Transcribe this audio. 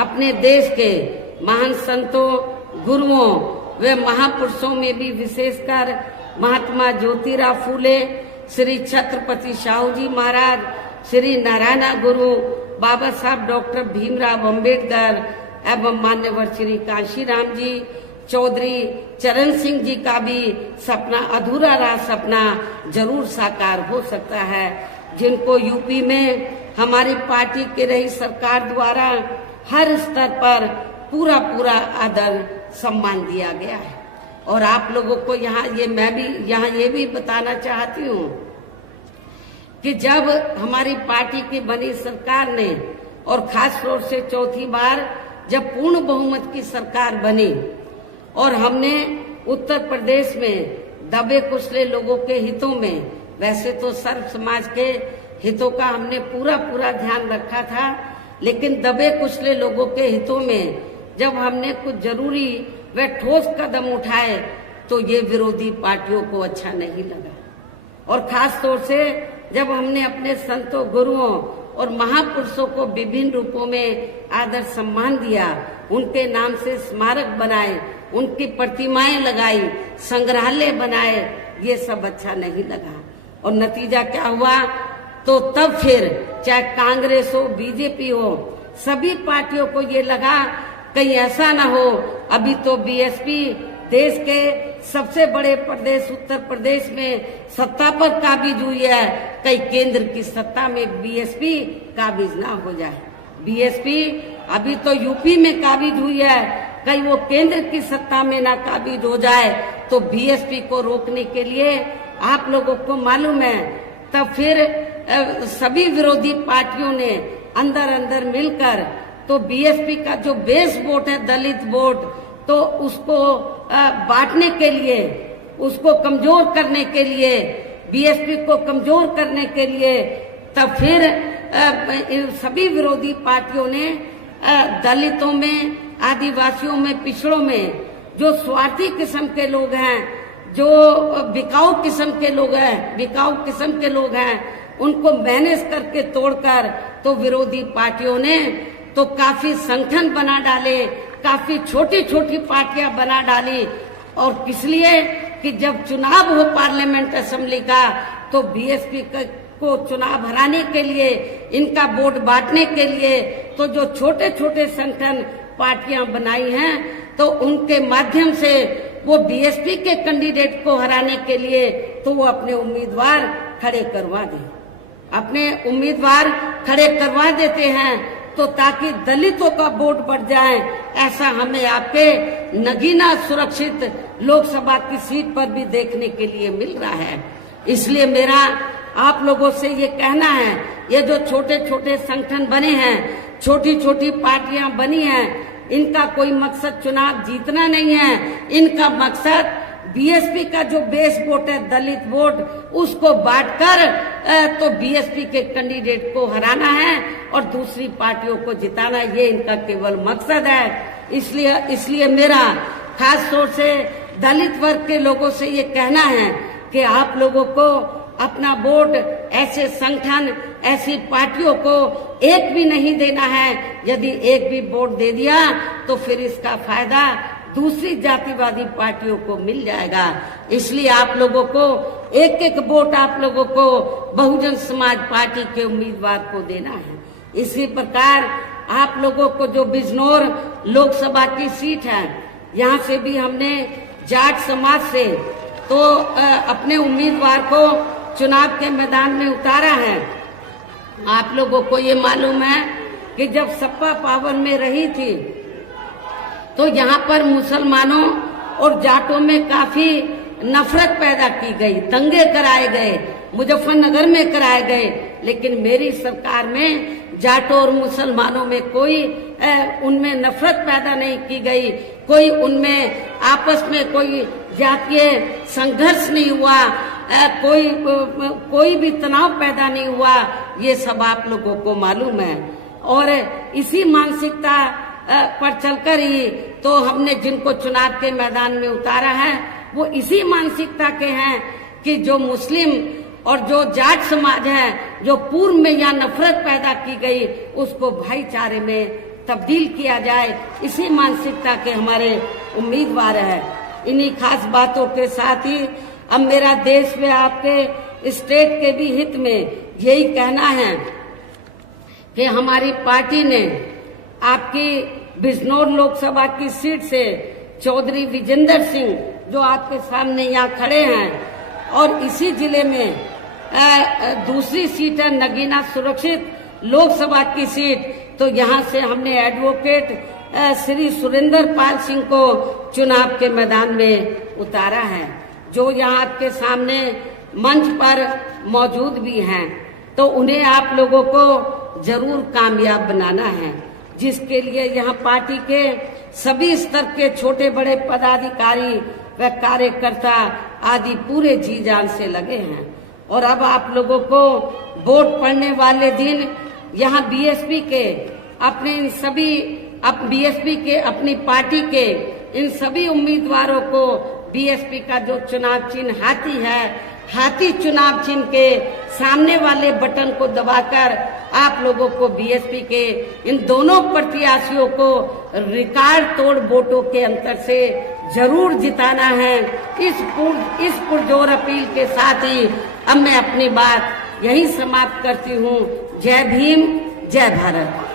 अपने देश के महान संतों, गुरुओं व महापुरुषों में भी विशेषकर महात्मा ज्योतिराव फूले, श्री छत्रपति शाहू जी महाराज, श्री नारायण गुरु, बाबा साहब डॉक्टर भीमराव अंबेडकर एवं मान्यवर श्री कांशीराम जी, चौधरी चरण सिंह जी का भी सपना अधूरा रहा सपना जरूर साकार हो सकता है, जिनको यूपी में हमारी पार्टी की रही सरकार द्वारा हर स्तर पर पूरा पूरा आदर सम्मान दिया गया है। और आप लोगों को मैं भी यहाँ ये भी बताना चाहती हूँ कि जब हमारी पार्टी की बनी सरकार ने और खास तौर से चौथी बार जब पूर्ण बहुमत की सरकार बनी और हमने उत्तर प्रदेश में दबे कुचले लोगों के हितों में, वैसे तो सर्व समाज के हितों का हमने पूरा पूरा ध्यान रखा था, लेकिन दबे कुचले लोगों के हितों में जब हमने कुछ जरूरी व ठोस कदम उठाए तो ये विरोधी पार्टियों को अच्छा नहीं लगा। और खास तौर से जब हमने अपने संतों, गुरुओं और महापुरुषों को विभिन्न रूपों में आदर सम्मान दिया, उनके नाम से स्मारक बनाए, उनकी प्रतिमाएं लगाई, संग्रहालय बनाए, ये सब अच्छा नहीं लगा। और नतीजा क्या हुआ, तो तब फिर चाहे कांग्रेस हो, बीजेपी हो, सभी पार्टियों को ये लगा कहीं ऐसा ना हो अभी तो बीएसपी देश के सबसे बड़े प्रदेश उत्तर प्रदेश में सत्ता पर काबिज हुई है, कहीं केंद्र की सत्ता में बीएसपी काबिज ना हो जाए। बीएसपी अभी तो यूपी में काबिज हुई है, कहीं वो केंद्र की सत्ता में ना काबिज हो जाए। तो बीएसपी को रोकने के लिए आप लोगों को मालूम है तब फिर सभी विरोधी पार्टियों ने अंदर अंदर मिलकर तो बीएसपी का जो बेस वोट है दलित वोट, तो उसको बांटने के लिए, उसको कमजोर करने के लिए, बीएसपी को कमजोर करने के लिए तब फिर सभी विरोधी पार्टियों ने दलितों में, आदिवासियों में, पिछड़ों में जो स्वार्थी किस्म के लोग हैं, जो बिकाऊ किस्म के लोग हैं, उनको मैनेज करके तोड़कर तो विरोधी पार्टियों ने तो काफी संगठन बना डाले, काफी छोटी छोटी पार्टियां बना डाली। और किस लिए कि जब चुनाव हो पार्लियामेंट असेंबली का तो बीएसपी को चुनाव हराने के लिए, इनका वोट बांटने के लिए तो जो छोटे छोटे संगठन पार्टियां बनाई हैं तो उनके माध्यम से वो बीएसपी के कैंडिडेट को हराने के लिए तो वो अपने उम्मीदवार खड़े करवा देते हैं तो ताकि दलितों का वोट बढ़ जाए। ऐसा हमें आपके नगीना सुरक्षित लोकसभा की सीट पर भी देखने के लिए मिल रहा है। इसलिए मेरा आप लोगों से ये कहना है, ये जो छोटे छोटे संगठन बने हैं, छोटी छोटी पार्टियां बनी हैं, इनका कोई मकसद चुनाव जीतना नहीं है। इनका मकसद बीएसपी का जो बेस वोट है दलित वोट, उसको बांटकर तो बीएसपी के कैंडिडेट को हराना है और दूसरी पार्टियों को जिताना, ये इनका केवल मकसद है। इसलिए मेरा खास तौर से दलित वर्ग के लोगों से ये कहना है कि आप लोगों को अपना वोट ऐसे संगठन, ऐसी पार्टियों को एक भी नहीं देना है। यदि एक भी वोट दे दिया तो फिर इसका फायदा दूसरी जातिवादी पार्टियों को मिल जाएगा। इसलिए आप लोगों को एक एक वोट आप लोगों को बहुजन समाज पार्टी के उम्मीदवार को देना है। इसी प्रकार आप लोगों को जो बिजनौर लोकसभा की सीट है, यहाँ से भी हमने जाट समाज से तो अपने उम्मीदवार को चुनाव के मैदान में उतारा है। आप लोगों को ये मालूम है कि जब सपा पावर में रही थी तो यहाँ पर मुसलमानों और जाटों में काफी नफरत पैदा की गई, दंगे कराए गए, मुजफ्फरनगर में कराए गए। लेकिन मेरी सरकार में जाटों और मुसलमानों में कोई उनमें नफरत पैदा नहीं की गई, कोई उनमें आपस में कोई जातीय संघर्ष नहीं हुआ, कोई भी तनाव पैदा नहीं हुआ। ये सब आप लोगों को मालूम है। और इसी मानसिकता पर चलकर ही तो हमने जिनको चुनाव के मैदान में उतारा है वो इसी मानसिकता के हैं कि जो मुस्लिम और जो जाट समाज है, जो पूर्व में यहाँ नफरत पैदा की गई, उसको भाईचारे में तब्दील किया जाए, इसी मानसिकता के हमारे उम्मीदवार हैं। इन्हीं खास बातों के साथ ही अब मेरा देश में आपके स्टेट के भी हित में यही कहना है कि हमारी पार्टी ने आपकी बिजनौर लोकसभा की सीट से चौधरी विजेंद्र सिंह, जो आपके सामने यहाँ खड़े हैं, और इसी जिले में दूसरी सीट है नगीना सुरक्षित लोकसभा की सीट, तो यहाँ से हमने एडवोकेट श्री सुरेंद्र पाल सिंह को चुनाव के मैदान में उतारा है, जो यहाँ आपके सामने मंच पर मौजूद भी हैं। तो उन्हें आप लोगों को जरूर कामयाब बनाना है, जिसके लिए यहाँ पार्टी के सभी स्तर के छोटे बड़े पदाधिकारी व कार्यकर्ता आदि पूरे जी जान से लगे हैं। और अब आप लोगों को वोट पड़ने वाले दिन यहाँ बीएसपी के अपने इन सभी बीएसपी के अपनी पार्टी के इन सभी उम्मीदवारों को बीएसपी का जो चुनाव चिन्ह हाथी है, हाथी चुनाव चिन्ह के सामने वाले बटन को दबाकर आप लोगों को बीएसपी के इन दोनों प्रत्याशियों को रिकॉर्ड तोड़ वोटों के अंतर से जरूर जिताना है। इस पुरजोर अपील के साथ ही अब मैं अपनी बात यही समाप्त करती हूँ। जय भीम, जय भारत।